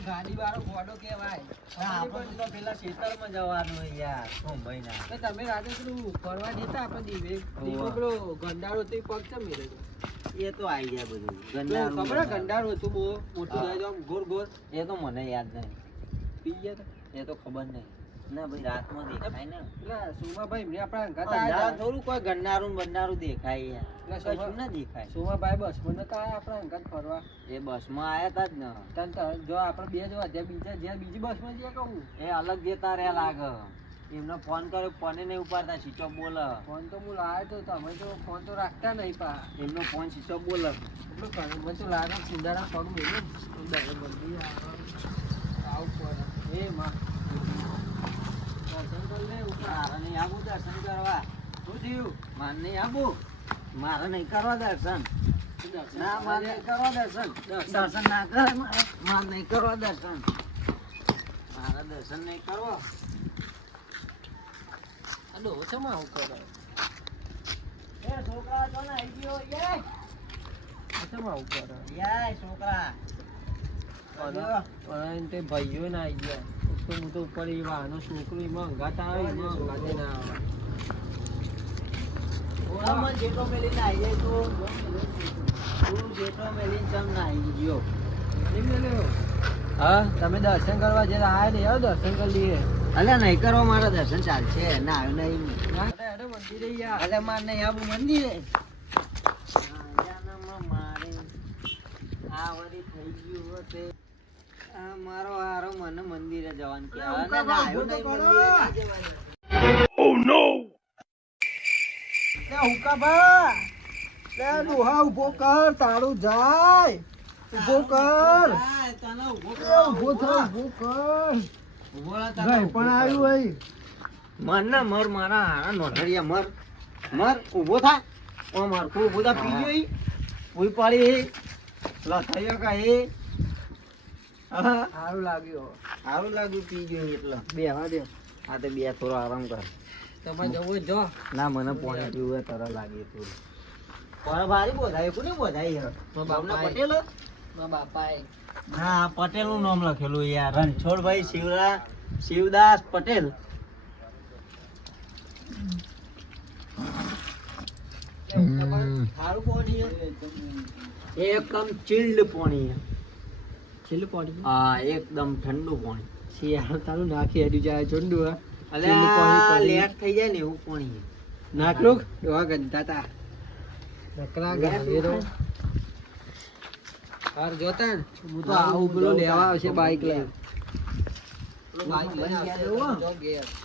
ગાડી વાળો જવાનું યાર. તમે રાતે પેલું ફરવા જતા આપણે દીવે. દીવો પેલો ગંડાળો તો પગ છે? એ તો આવી જાય બધું. ખબર ગંડાળો. હતું બહુ મોટું હા. ગોર ગોળ એ તો મને યાદ નહીં. પી ગયા એ તો ખબર નહીં. ના ભાઈ રાતમાં દેખાય ને. પેલા સુમાભાઈ એમને આપણા અંગાત અંધારા થોડું કોઈ ગંડારું બંડારું દેખાય યાર. એટલે કશું ના દેખાય. સુમાભાઈ બસમાં નતા આયા આપણા અંગાત ફરવા. એ બસમાં આયા તા જ ને. તન તો જો આપણે બે જો ત્યાં બીજા બસમાં જઈએ કહું. એ અલગ જતા રહ્યા લાગે. એમનો ફોન કર્યો ફોને નહીં ઉપાડતા સ્વિચ ઓફ બોલે. ફોન તો હું લાવ્યો તો તમે તો ફોન તો રાખતા નહીં પા. એમનો ફોન સ્વિચ ઓફ બોલે. એટલું કરે મને તો લાગે કુંડાળા પગ મેળ્યો ને. તો દરે બંધી આવે. આવું પડે એ માં. દર્શન કરી લે ઉપર. નહીં આવું દર્શન કરવા શું મારે નહીં આવું મારે નહીં કરવા દર્શન ના મારે નહીં કરવા દર્શન દર્શન. ના કરે મારે નહીં કરવા દર્શન મારા દર્શન નહીં કરવા આ ઓછામાં આવું કરે એ છોકરા ગયો યે આ છે માં આવું કરે યે છોકરા ભાઈઓ ના આવી ગયા તો મોટું પડી વાનો છોકરો એમાં અંગાત આવે એમાં અંગાતે ના આવે ઓલામાં જેટલો મેલી ના આવીએ તો તું જેટલો મેલી ચમ ના આવી ગયો? હા તમે દર્શન કરવા જે આવે ને આવો દર્શન કરી લઈએ. અલે નહીં કરવા મારા દર્શન ચાલશે ના આવ્યો નહીં અરે અરે મંદિરે યાર. અલે માર નહીં આવું મંદિરે. મારે. આ વળી થઈ ગયું હોતે મારો હારો મને મંદિરે જવાનું કે અને ના આવ્યું ઊભો તો નહીં મંદિરે ના જવાય. લે હુકાભા લે ડોહા ઊભો કર તાળું જાય. ઊભો કર. તને ઊભો એ કરો, થા ઊભો કર. ઊભો તને પણ આવ્યું હોય મર ને મર મારા હારા નોંધડિયા મર. મર ઊભો થા. ઓ મર કો ઊભો થા પી ગયો ઈ પાડી લથાયો કા એ હા. સારું લાગ્યું સારું લાગ્યું પી ગયો ઈ એટલે. હા દે આ તે બે થોડો આરામ કર. તમે જવું જો ના મને પોણી પીવું તરત લાગે થોડું. પણ ભારી બોધાય કોને બોધાય બાપના પટેલ? બાપાએ. હા પટેલનું નામ લખેલું યાર. રણછોડભાઈ શિવરા શિવદાસ પટેલ. એકદમ ચિલ્ડ પાણી છેલ્લું પાણી હા એકદમ ઠંડુ પાણી. શિયાળો તારું નાખી હેડ્યું જાય ઠંડુ હા અલે ચીલ્ડ પાણી લેટ થઈ જાય ને એવું પાણી નાખલું ડોહા ગંધા તા નકરા ગાવે હાર જોતા હું તો આવું પેલું લેવા આવશે બાઈક પેલું બાઈક લઈને બંધ આવશે.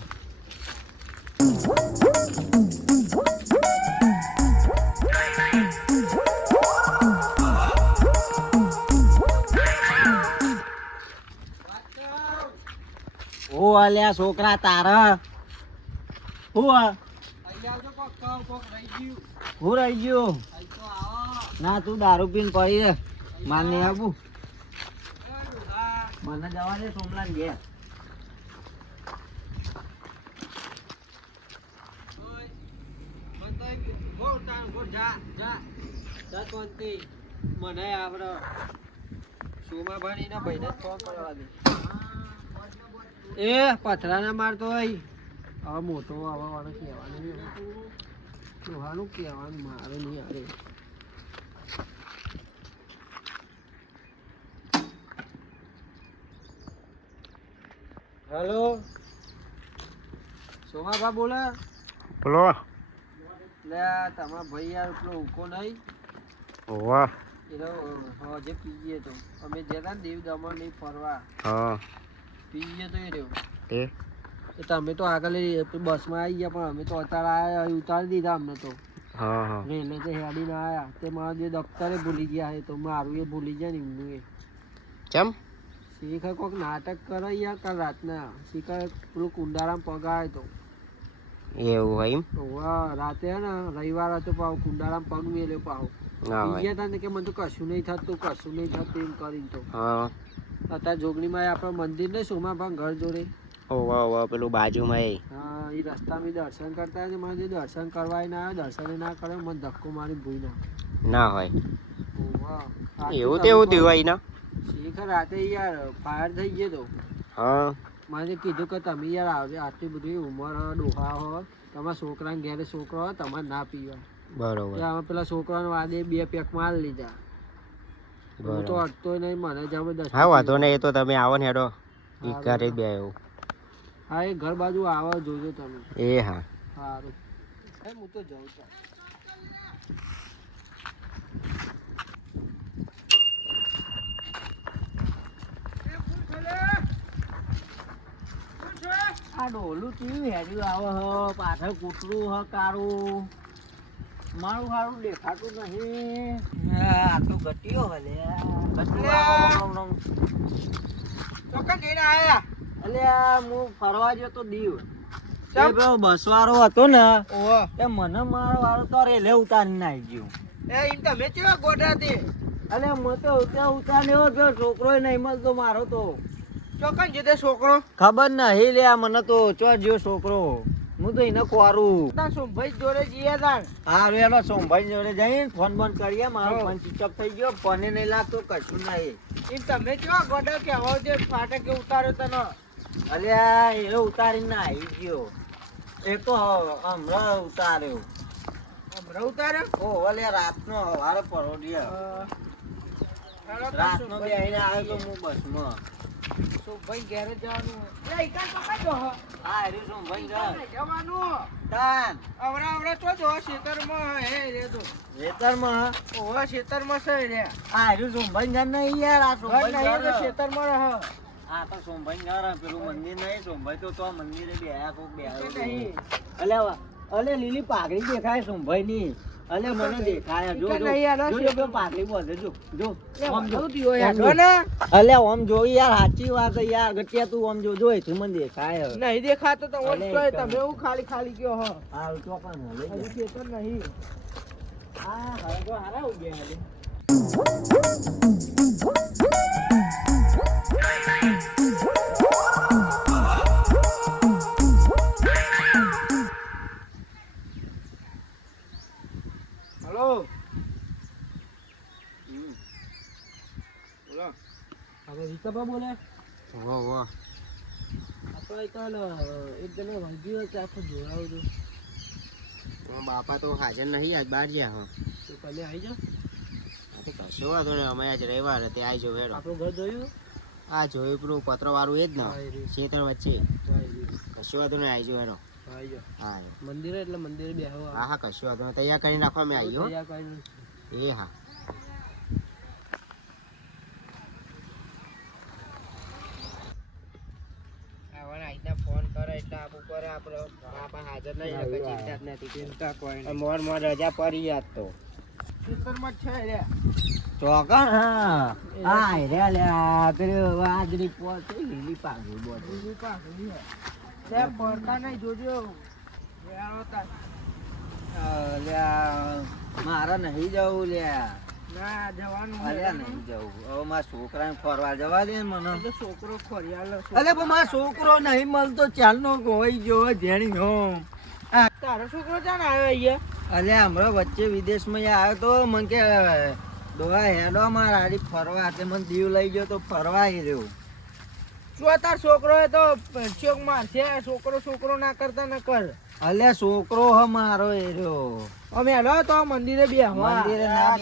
ઓ અલ્યા છોકરા તારા હું. હું રહી ગયો આવો. ના, તું દારૂ પીને પડી રે માલ નહીં આપું મને જવા દે સોમલા ઘેર મને આપડે આવડે સોમાભાઈ ના ભાઈને જ ફોન કરવા દે એ પથરા ના મારતો હોય હવે મોટો આવા વાળો કહેવાનું ડોહાનું કહેવાનું મારે નહીં આવે હેલો? સોમાભા બોલે? બોલો. લે આ તમારા ભાઈ યાર પેલો ઉકો નહીં? વાહ એનો હજે પીએ તો. અમે જતા ને દેવ દમણ નહીં ફરવા. હા. પીએ તો એ રહ્યો. તમે તો આગળ બસમાં આવી ગયા પણ અમે તો અત્યારે ઉતારી દીધા અમને તો. હા હા. રેલે તો હેડીને આયા. તે મારા જે દફતરે ભૂલી ગયા છે તો મારું એ ભૂલી ગયા ને એમનું એ. કેમ? શીખર કોઈક નાટક કરે યાર કાલ રાતના. શીખર પેલું કુંડારામ પગાય તો. એવું હોય એમ? વાહ રાતે હે ને રવિવાર હતો પાવ કુંડારામ પગ મેલ્યો પાવ બીજા તને ને કે મને તો કશું નહીં થતું કશું નહીં થતું એમ કરીને તો. હા. અત્યારે જોગણીમાં આપણા મંદિર ને પણ ઘર જોડે. ઓવા ઓવા પેલું બાજુમાં એ. હા એ રસ્તામાં દર્શન કરતા છે મને દર્શન કરવા ના આવે દર્શન ના કરે મને ધક્કો મારી ભૂઈ ના ના હોય. એવું તેવું થયું અહીંના શેખર રાતે યાર ફાયર થઈ ગયો તો. હા. મને કીધું કે તમે યાર આવજો આટલી બધી ઉંમર હો ડોહા હો તમારા છોકરાને ઘેરે છોકરો હોય તમારે ના પીવા બરોબર. અમે પેલા છોકરાને વાદે બે પેક માલ લીધા. હું તો અટતો નહીં મને જબરદસ્ત હા વાંધો નહીં એ તો તમે આવો ને હેડો. એ ઘરે બે એવું હા એ ઘર બાજુ આવો જોજો તમે. એ હા. સારું. હું તો જાઉં છું. આ ડોલું કેવું હેર્યું આવે હ પાછળ કૂતરું હ કાળું મારું સારું દેખાતું નહીં. આ તો ઘટ્યો હલે ચોક્કસ જઈને આયા. અલ્યા હું ફરવા ગયો તો દીવ? બસ વાળો હતો ને ઓહો. એ મને મારો વાળો તો રેલે ઉતારીને આવી ગયો. એ એમ તમે કેવા ગોડા તે? અલે મને તો ઉતાર ઉતાર્યો પેલો છોકરો નહીં મળતો મારો તો. ચોક્કસ જતે છોકરો. ખબર નહીં લે મને તો ચો જ્યો છોકરો. તો એને કોરું સોમભાઈ જોડે જઈએ હા સોમભાઈ જોડે જઈને ફોન બોન કરીએ. મારો ફોન સ્વિચ થઈ ગયો. ફોને નહીં લાગતો કશું નહીં. તમે કેવા ગોડો કે હવે જે ફાટકે ઉતાર્યો તને. અરે એ ઉતારીને આવી ગયો. એ તો હમણાં ઉતાર્યો. હમણાં ઉતાર્યો? ઓ અલ્યા રાતનો હવારે પરોઢિયા. રાતનો બે આવ્યો તો હું બસમાં. સોમભાઈ ઘેરે જવાનું એ ઈકાન તો જો હા હરી સોમભાઈ જવાનું તાન આવડા આવડા તો જો ખેતરમાં હે રે તો ખેતરમાં ઓવા ખેતરમાં છે રે આ હરી સોમભાઈ નહીં યાર આ સોમભાઈ નહીં તો આ સોમભાઈ પેલું મંદિર નહીં સોમભાઈ તો તો મંદિરે બેહ્યા કોક બેહ્યા નહીં. અલે અલે લીલી પાઘડી દેખાય સોમભાઈ ની અલે મને દેખાય જો જો જો, જો, પેલો પાઘડી જો જો એ જો યાર, જો જો. ને. અલે આમ જો યાર સાચી વાત યાર ગટિયા તું આમ જો જો એથી મને દેખાય નહીં દેખાતો તો ઓમ તમે એવું ખાલી ખાલી હો હે, લઈ જા. નહીં આ હવે તો હારા ઉગ્યા હે લે. હલો. હમ. બોલો. આપણે વિકાબા બોલે? વાહ વાહ. આપણે કાલ એક જણો વાગ્યું છે આખું જોડાવું છું. બાપા તો હાજર નહીં આજ બહાર ગયા હા. તો કાલે આવી જાઓ. તો કશો વાંધો નહીં અમે આજ રવિવાર હતી આવી જો વેડો આપણું ઘર જોયું? આ જોયું પેલું પત્ર વાળું એ જ ને. ખેતર વચ્ચે. કશો વાંધો નહીં આવી જો જાઓ હા મંદિરે એટલે મંદિરે બેહો હા હા કશો નહીં. તૈયાર કરીને રાખવા મેં એ હા. ફોન કરે એટલે આપ ઉપર આપણો આપણે હાજર નહીં ચિંતા જ નથી. ચિંતા કોઈ મોર મોર રજા પડી યાદ તો. ખેતરમાં છે રે. ચોકન હા. આ લે પેલું વાદળી પોર લીલી પાઘડી પડતા નહીં જોજો. મારે નહીં જવું લ્યા ના જવાનું અલ્યા નહીં જવું. હવે મારા છોકરાને ફરવા જવા દે મને. છોકરો ખોરિયાલો અલે પણ મારો છોકરો નહીં મળતો ચાલનો ગોઈ ગયો જેણી હો. તારો છોકરો ચાણ આવ્યો અહીંયા? અલ્યા હમણાં વચ્ચે વિદેશમાં આવ્યો તો મને કે દોહા હેડો માં ફરવા. તે મને દીવ લઈ ગયો તો ફરવા રહ્યો. જો તાર છોકરો એ તો ચોક મારશે છોકરો છોકરો ના કરતા ન કર અલે છોકરો હ મારો એ રહ્યો અમે હેલો તો મંદિરે બે મંદિરે ના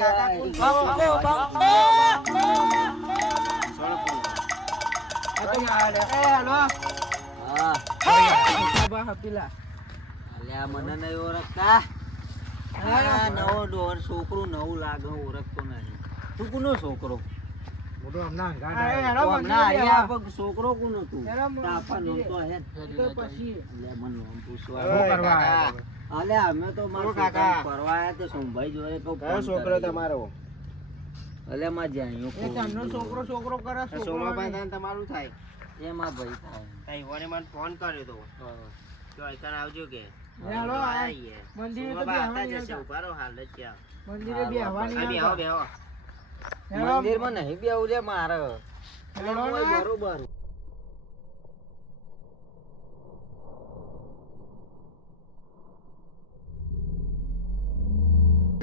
મને નહીં ઓળખતા નવો ડોર છોકરું નવું લાગે ઓળખતો નહીં તું કોનો છોકરો છોકરો કોનો તું હેલો મંદિરે. તાપા નામ તો હે તો પછી અલ્યા મને નામ પૂછવા શું કરવા આયા અલ્યા અમે તો મારા ઓ કાકા. છોકરાને ફરવા આયા તે સોમભાઈ જોડે તો કયો ફોન છોકરો તમારો? અલ્યા માં જાણ્યો તમને છોકરો છોકરો કરે છોકરો સોમાભાઈ નહીં. થાય ને તમારું થાય? એમાં ભાઈ થાય. તઈ વને મને ફોન કર્યો તો. તો એકન આવજો કે. હેલો, મંદિરે તો બેહવાની આવતા જશે ઊભા રહો હાલ જ ત્યાં. મંદિરે બેહવાની આ બેહો બેહો. હેલો. મંદિરમાં નહીં બેવું લે મારે. ના. બરોબર.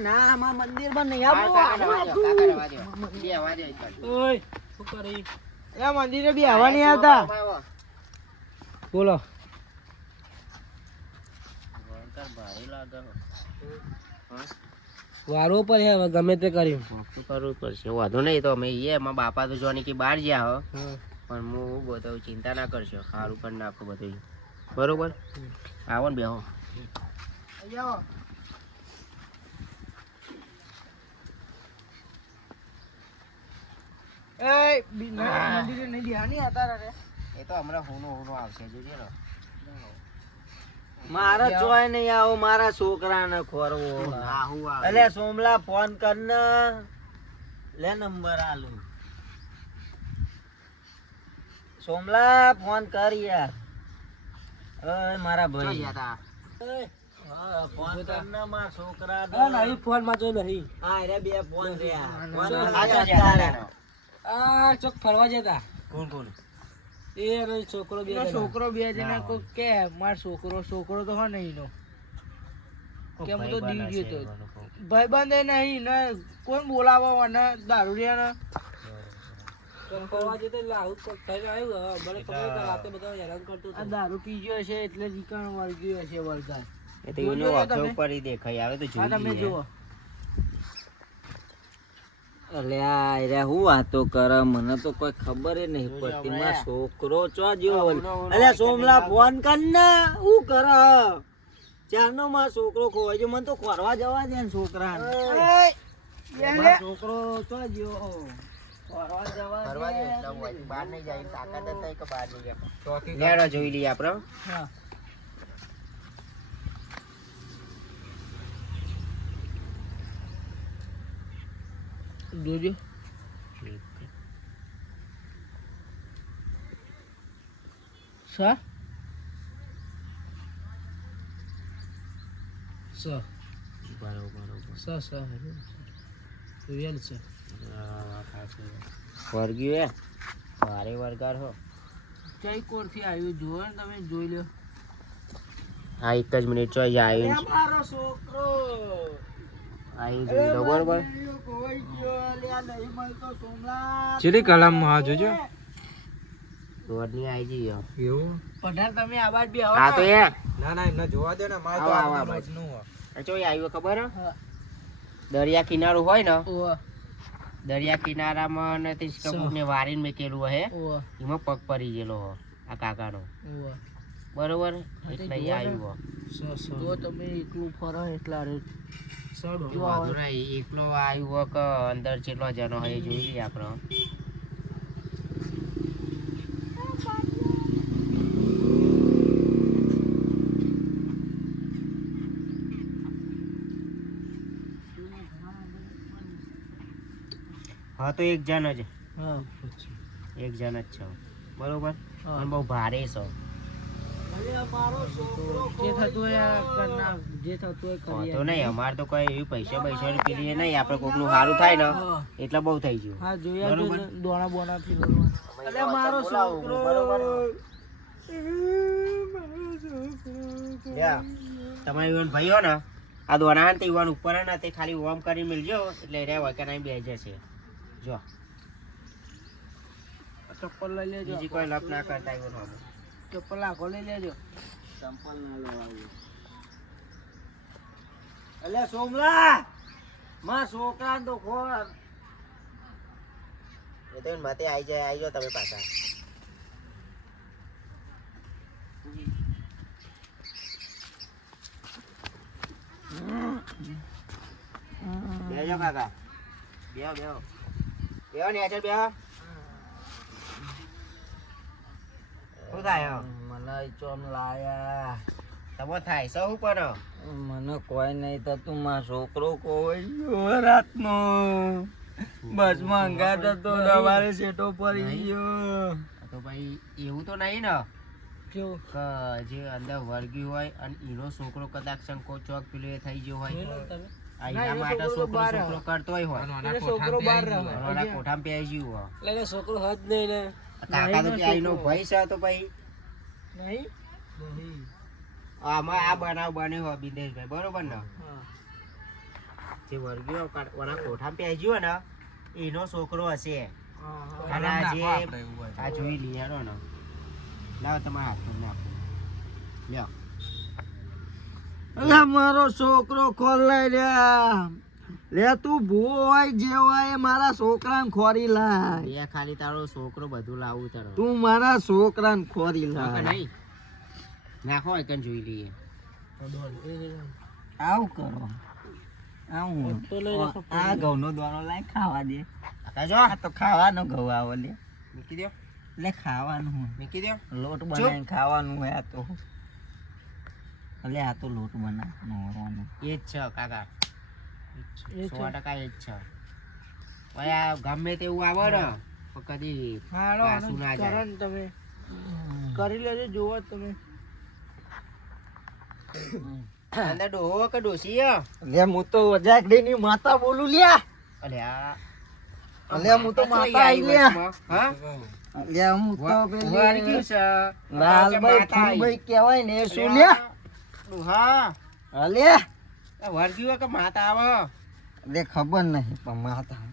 ના આમાં મંદિરમાં નહીં આવું. ઓય શું કરી? એ મંદિરે બી આવવા નહીં આવતા. બોલો. ભયંકર ભારે લાગે હો. વારો પર હે હવે ગમે તે કર્યું કરવું પડશે. વાંધો નહીં તો અમે એ એમાં બાપા તો જોવાની કે બહાર ગયા હો. પણ હું હું બતાવું ચિંતા ના કરશો. સારું પણ નાખો બધું બરોબર? આવો ને બેહો. એ તો હમણાં હુનો હુનો આવશે જોજે ને. મારા ચોય નહીં આવો મારા છોકરાને ખોરવો ના હું આવે. અલે સોમલા ફોન કર ને લે નંબર આલુ. સોમલા ફોન કર યાર. ઓય મારા ભાઈ. ફોન કર ને મારા છોકરા નહીં ફોનમાં જોઈ નહીં. હા રે બે ફોન રહ્યા. આ ચોક ફરવા જતા. કોણ કોણ? એ છોકરો બે છોકરો બે જણા કોઈ કે માર છોકરો છોકરો તો હો નહીં નો કેમ તો દી ગયો તો. ભાઈબંધ એ નહીં ને કોણ બોલાવવા ને દારૂડિયા કે આ દારૂ પી ગયો છે એટલે જીકણ વળગ્યો હશે વળગાર. એ તો એનો દેખાય આવે તો હા જોઈ તમે જુઓ. અલ્યા અરે હું વાતો કર? મને તો કોઈ ખબર નહીં પડતી. છોકરો ચો જેવો અલ્યા સોમલા ફોન કર ને. હું કર? ચારનો મારો છોકરો ખોવાઈ ગયો. મને તો ખોરવા જવા દે ને છોકરા છોકરો ચો જેવો? ખોરવા જવા ફરવા દે. દે એટલે હું અહીંથી બહાર નહીં જાય તાકાત જ નહીં કે બહાર નહીં જાય લેડો જોઈ લઈએ આપણે હા. જોજો સર સ બરોબર બરોબર સ સ રિયલ છે વર્ગ્યું એ ભારે વર્ગાર હો જય કોરથી આવ્યું જુઓ ને તમે જોઈ લો હા એક જ મિનિટ ચોઈ જાય આવી મારો છોકરો આવી જોઈ લો બરોબર. ખોવાઈ ગયો અલ્યા નહીં મળતો સોમલા ચેલી કલામ હા જોજો. રોડની આવી જઈએ એવું? પઢાર તમે આવાજ બી હા તો એ. ના ના એમને જોવા દે ને મારે આવો, આવો, આવ્યું ખબર? હે? દરિયા કિનારો હોય ને? દરિયા કિનારામાં ને તે ને વારીને મેકેલું હે? એમાં પગ પડી ગયેલો આ કાકાનો. બરોબર? એટલે આવ્યો. તો તમે એકલું ફરો એટલા રે. એકલો આવ્યો કે અંદર કેટલો જનો હોય જોઈ લઈએ આપણો હા તો એક જણ જ. હા એક જણ જ છે. બરોબર. બહુ ભારે છે. જે થતું હોય આ જે થતું હોય કરી વાંધો નહીં અમારે તો કોઈ એવી પૈસા પૈસા પેલી નહીં આપણે કોકનું સારું થાય ને એટલે બહુ થઈ ગયું. હા જોયા બરોબર. દોણા બોણા થી અલે મારો છોકરો. તમારી ઈવન ભાઈઓ ને આ દોણા તે ઈવન ઉપર ને તે ખાલી વોર્મ કરી મિલજો એટલે રે વગર નહીં બે જશે. જો. ચપ્પલ લઈ લેજો બીજી કોઈ લપ ના કરતા ઈવન. ચપ્પલ આખો લઈ લેજો. ચંપલ અલે સોમલા, માં છોકરા તો ખોર. એ તો માથે જાય આવી જાઓ તમે પાછા. બેજો કાકા. બેહો બેહો. બેહો ને આચર બેહો. શું થાય? મને ચોમ લાયા. તમો થાય સૌ પણ મને કોઈ નહીં થતું માં છોકરો કોઈ ગયો રાતનો. બસમાં અંગાત હતો સવારે સેટો પડી ગયો. તો ભાઈ એવું તો નહીં ને? જે અંદર વળગ્યું હોય અને એનો છોકરો કદાચ સંકો ચોક પેલું એ થઈ ગયો હોય. છોકરો છોકરો કરતો હોય. છોકરો બહાર રહે ઘરોના કોઠામાં પેઈ ગયું. હોય છોકરો હજ નહીં ને. કાકા તો ત્યાં એનો ભાઈ છે તો ભાઈ. નહીં? આમાં આ બનાવ બન્યો હોય બિંદેશભાઈ બરોબર ને? જે વર્ગીયો કાઢ- ઓના કોઠામાં પહેર્યો ને એનો છોકરો હશે. અને આ જે આ જોઈ લીયાડો ને. લાવ તમારા હાથમાં નાખો લ્યો. અલા મારો છોકરો ખોલાઈ રહ્યા. લે તું ભૂવો હોય જે હોય એ મારા છોકરાને ખોરી લાય. એ ખાલી તારો છોકરો બધું લાવું તારો. તું મારા છોકરાને ખોરી લાય. નહીં? નાખો એકન જોઈ લઈએ. આવું કરો. આવું. આ ઘઉંનો દોરો લાય ખાવા દે. આ જો. આ તો ખાવાનો ઘઉં આવો લે. મૂકી દો લે ખાવાનું મૂકી દો લોટ બનાવીને ખાવાનું હોય આ તો. એટલે આ તો લોટ બનાવવાનો. એ જ છે કાકા. સો ટકા એ જ છે. ભાઈ આ ગમે તેવું આવે ને તો કદી પાછું ના જાય. તમે કરી લેજો જોવો તમે. અંદર ડોહો કે ડોસી લે હું તો વજાકડીની માતા બોલું લ્યા. અલ્યા અલે હું તો માતા માતા ચોઈ આઈ આઈ વચમાં, હા? લે હું તો પેલી લાલભાઈ ફૂલભાઈ કહેવાય ને શું લ્યા? ડોહા. અલે આ કે માતા આવે? લે ખબર નહીં પણ માતા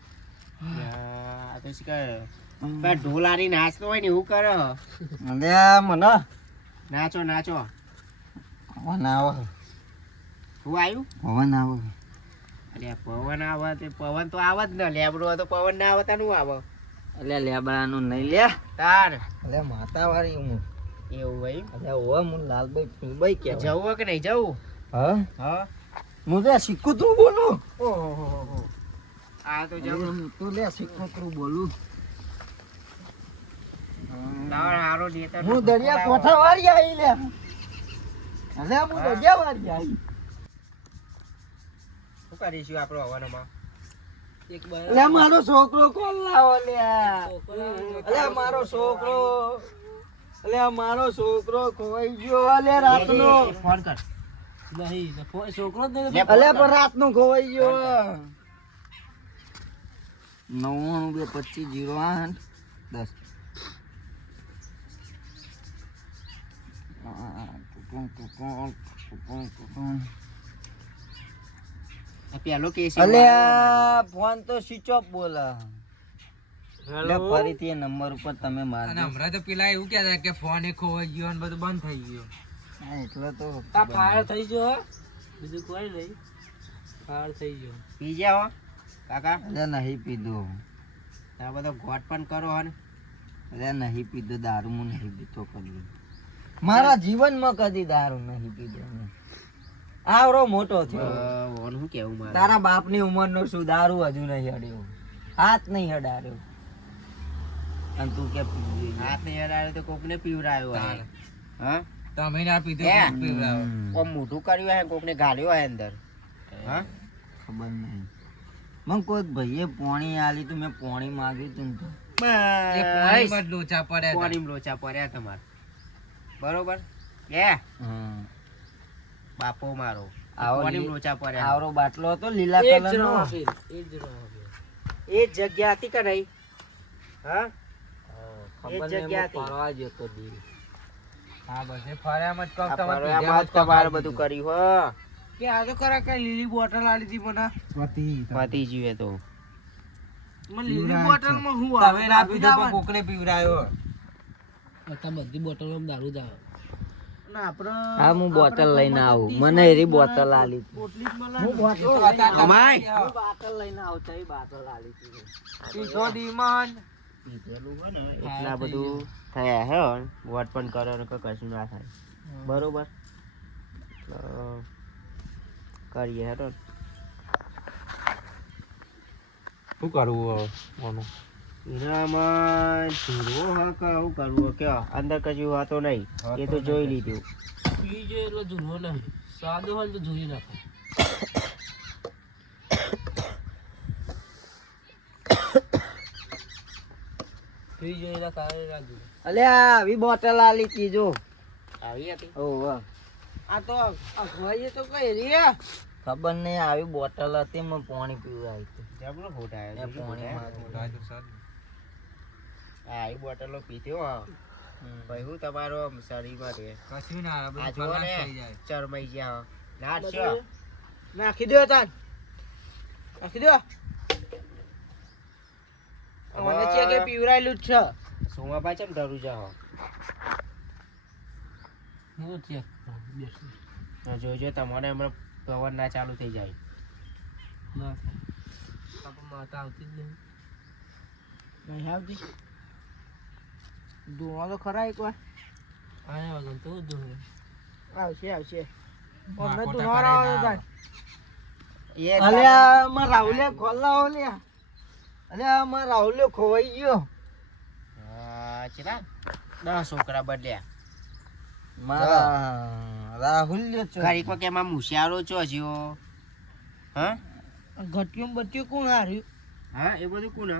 આ તો શું કહે પેલા નાચતો હોય ને એવું કરે. લે મને નાચો નાચો. પવન આવે. હું આવ્યું? પવન આવે. અરે પવન આવે તે પવન તો આવે જ ને લેબડો તો પવન ના આવે તાનું આવે. એટલે લેબડાનું નહીં લે. તાર. એટલે માતા વાળી હું. એવું ભાઈ એટલે હું લાલભાઈ ફૂલભાઈ કે જવું કે નહીં જવું? હા? હા. હું લે સિક્કોતરું બોલું. ઓહો આ તો જવું હું લે સિક્કોતરું બોલું. તાર હારો નેતા હું દરિયા કોઠા વાળી આવી લે. અલે હું દરિયા વાળી આવી. શું કરીશું આપણો હવાનમાં અલે મારો છોકરો કોણ લાવો લે? અલે મારો છોકરો. અલે મારો છોકરો ખોવાઈ ગયો. અલે રાતનો. ફોન કર. છોકરો અલે પણ રાતનો ખોવાઈ ગયો. નવ્વાણું બે પચીસ જીરો આઠ દસ. પેલો ફોન તો સ્વિચ ઓફ બોલા. ફરીથી એ નંબર ઉપર તમે મારા હમણાં તો પેલા એવું કહેતા કે ફોન એ ખોવાઈ ગયો ને બધું બંધ થઈ ગયું. એટલે તો આ ફાયર થઈ ગયો હો. બીજું કોઈ નહીં. ફાયર થઈ ગયો. પી જાઓ કાકા. એટલે નહીં પીધો. આ બધો ગોટ પણ કરો હન એટલે નહીં પીધો દારૂ હું નહીં પીતો કદી. મારા જીવનમાં કદી દારૂ નહીં પીધો આવરો આવડો મોટો થયો. ઓનું કેવું મારે? તારા બાપની ઉંમરનો શું દારૂ હજુ નહીં હડ્યો. હાથ નહીં હડાર્યો. અને તું કે હાથ નહીં હરાયો તો કોકને પીવડાયો હા? તમે ના પીધું હે? કોક પીવડાવો. કોક મોઢું કર્યું હે કોકને ગાળ્યો હે અંદર? હા? ખબર નહીં. મને કોઈક ભાઈએ પોણી આલી તું મેં પોણી માગ્યું તું. તો એ પાણીમાં લોચા પડ્યા. પાણીમાં લોચા પડ્યા તમાર. બરોબર? એ હમ. બાપો મારો. પાણીમાં લોચા પડ્યા. આવરો બાટલો હતો લીલા કલરનો. એ જ જગ્યા હતી કે નહીં? હા? ખબર એ નહીં, જગ્યા હતી. ફરવા ગયો દી. હા બસ એ ફર્યામાં જ કોક તમારે તમારે બધું. કર્યું હો. કે આ તો ખરા કઈ લીલી બોટલ આલી હતી મને. પતી જીવે તો. મને લીલી બોટલમાં હું તમે ના પીધો પણ કોકને પીવડાયો. બધી બોટલમાં દારૂ દા આવે. હા હું બોટલ લઈને આવું. મને એરી બોટલ આલી. અમાય. બોટલ લઈને આવતો એ બોટલ આલી હતી. એટલા બધું. થયા હે વોટ પણ કરો ને કશું ના થાય. બરોબર? કરીએ હેડો શું કરવું હ કે અંદર કશું વાતો નહીં. એ તો જોઈ લીધું. જો એટલે જુઓ નહીં. સાદો હોય તો જોઈ નાખો. પી જો એટલે રાખજો. અલ્યા આવી બોટલ આલી હતી જો. આવી હતી? ઓહો. આ તો અખવાઈએ તો કઈ રે ખબર નહીં આવી બોટલ હતી મેં પાણી પીવડાવી હતી. જબરો ફોટા આવ્યો પાણી હા આવી બોટલો પીધો હા. ભાઈ હું તમારો શરીરમાં રહે? કશું ના આવે, આ ને ચરમાઈ ગયા નાખી દો તાન. રાખી દો. મને છે કે પીવરાયેલું જ છે. સોમાબા ચમ ડરું જાઓ? હું ચેક જોજો તમારે હમણાં પવન ના ચાલુ થઈ જાય. ના માતા આવતી જ નહીં. નહીં આવતી? ધોવા તો ખરા એક વાર. આયા વગર તો ધોવે આવશે આવશે. અમને ધોવા આવવાનું થાય એ અલ્યા માં રાહુલે ખોલાવો લ્યા અલ્યા માં રાહુલે ખોવાઈ ગયો. દસ છોકરા બદલ્યા. મારા રાહુલ ઘડીક કે એમાં મુશિયારો ચો જ્યો હા? ઘટ્યું બટ્યું કોણ હાર્યું? હા એ બધું કોણ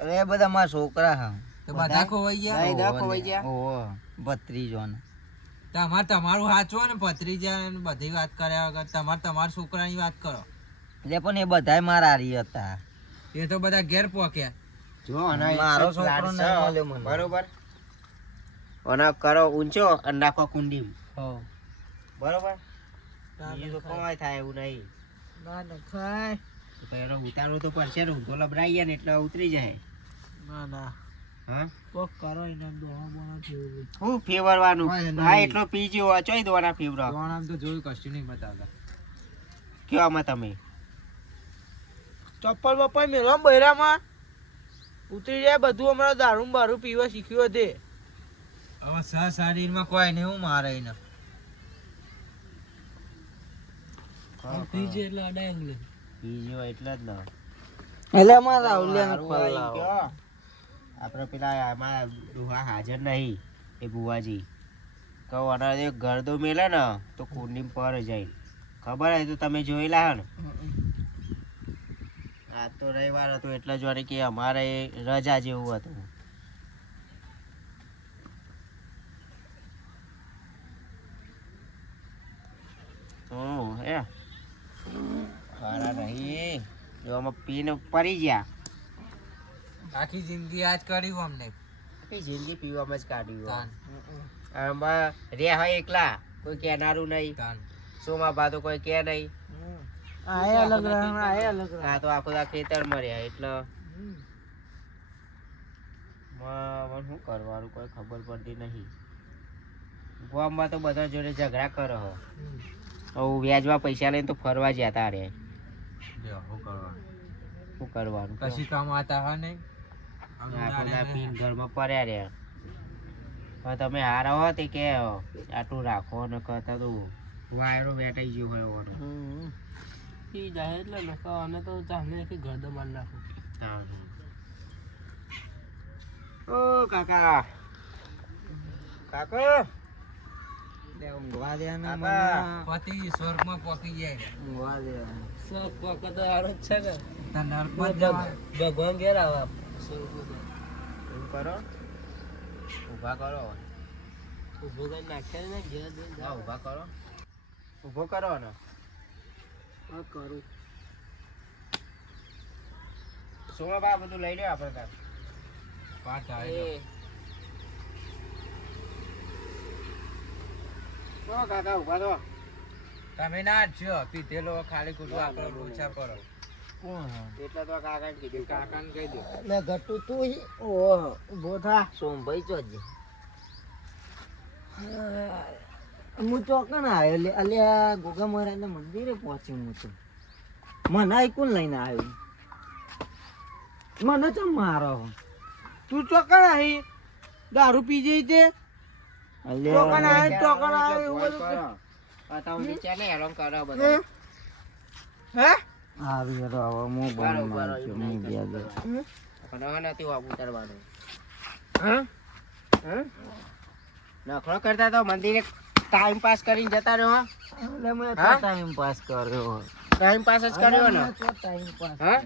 અરે બધા મારા છોકરા હા તો બધા ખોવાઈ ગયા? બધા ખોવાઈ ગયા? ઓહો ભત્રીજો ને તમારે તમારું સાચવો ને ભત્રીજા ને બધી વાત કર્યા વગર તમારે તમારા છોકરાની વાત કરો. એટલે પણ એ બધાય મારા હારી હતા. એ તો બધા ઘેર પોક્યા. જો અને મારો છોકરો લાડ મળ્યો મને. બરોબર? અને કરો ઊંચો અને નાખો કુંડી બરોબર? બીજું તો કોઈ થાય એવું નહીં. ના ના ખાય ઉતારવું તો પડશે ને ઊંધો લબરાઈ ગયા ને એટલે ઉતરી જાય. ના ના. હા? કોક કરો એના દોહા બોના જેવું હું ફેવરવાનું? હા. એટલો પીજો દોના તો જોયું કશું નહીં બતાવતા. કેવામાં તમે? ચપ્પલ બપ્પલ મેલો બૈરામાં? ઉતરી જાય બધું હમણાં દારૂ બારું પીવા શીખ્યો તે હવે સહ શરીરમાં કોઈ નહીં હું મારે એને એટલે અડાય પીજો એટલે જ ના. એટલે આપણે પેલા આમાં ડોહા હાજર નહીં એ ભુવાજી. કહો અને ગરદો મેલે ને તો કુંડી પર જાય. ખબર હોય તો તમે જોયેલા હે ને. આ તો રવિવાર હતો એટલે જ વાળી કે અમારે રજા જેવું હતું. હમ હે. ખરા નહીં. જો પીને પડી ગયા. આખી જિંદગી આજ કર્યું અમને. આખી જિંદગી પીવામાં જ કાઢ્યું આમાં રે હોય એકલા કોઈ કહેનારું નહીં. સોમાં બા તો કોઈ કે નહીં. આય અલગ રહે આય અલગ રહે. તો આખો દા ખેતરમાં રહ્યા એટલે. માં શું કરવાનું? કોઈ ખબર પડતી નહીં. ગામમાં તો બધા જોડે ઝઘડા કરો. હવે વ્યાજમાં પૈસા લઈને તો ફરવા જતા રે. શું કરવાનું? કશી કામ આતા હા નહીં? ઘરમાં પડ્યા રે. હવે તમે હારા હો તે કે આટલું રાખો ને કરતા તું વાયરો વેટાઈ ગયો હોય ઈ જાય એટલે નકો અને તો ચાલે કે ગરદો માર નાખો. ઓ કાકા. કાકા. ઊંઘવા દે ને પતિ સ્વર્ગમાં પોકી જાય. ઊંઘવા દે. સ્વર્ગ પોકે તો હારો જ છે ને. નર્કમાં જવાય ભગવાન ઘેર આવે એવું કરો? ઊભા કરો. ઊભો કરી નાખ્યા ને ઘેર ઊભા કરો. ઊભો કરો ને. હા કરું. સોમા બા બધું લઈ લે આપણે તાર. પાટ ઓ કાકા ઊભા તો તમે ના જ છો. પીધેલો ખાલી ખોટું આપણે ઓછા કરો એટલે તો કાકા કીધું. કાકાને કહી દો. એટલે ઘટુ તું. ઓહો ઊભો સોમભાઈ ચોજે હું ચોકણ આવ્યો એટલે અલ્યા ગોગા મહારાજના મંદિરે પહોંચ્યો હું તો. મને અહીં કોણ લઈને આવ્યો? મને ચમ મારો તું ચોકણ આવી દારૂ પી જઈ તે? ચોકણ આવ્યો ચોકણ આવે? એવું બધું તમે ચાલે હેરાન કરો બધા. હે? આવી હેરો હવે હું બંધ મારું છું. હું ગયા દે. પણ નથી વાપ ઉતારવાનું. હા? નખરો કરતા તો મંદિરે ટાઈમ પાસ કરીને જતા રહ્યો એટલે મેં તો ટાઈમ પાસ કર્યો. ટાઈમ પાસ જ કર્યો ને ટાઈમ પાસ હા?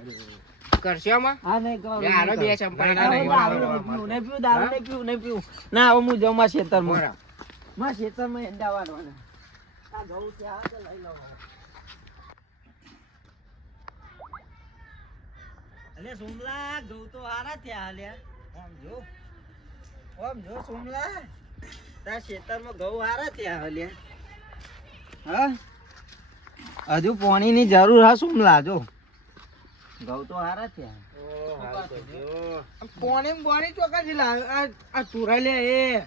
અલે સોમલા ઘઉં તો હારા થયા અલ્યા આમ જો. આમ જો સોમલા. તારા ખેતરમાં ઘઉં હારા થયા હલ્યા હા? હજુ પાણીની જરૂર હા સોમલા લાજો? ઘઉં તો હારા થયા. પોણી ચોકાથી લાવ. આ આ તુરા લે એ.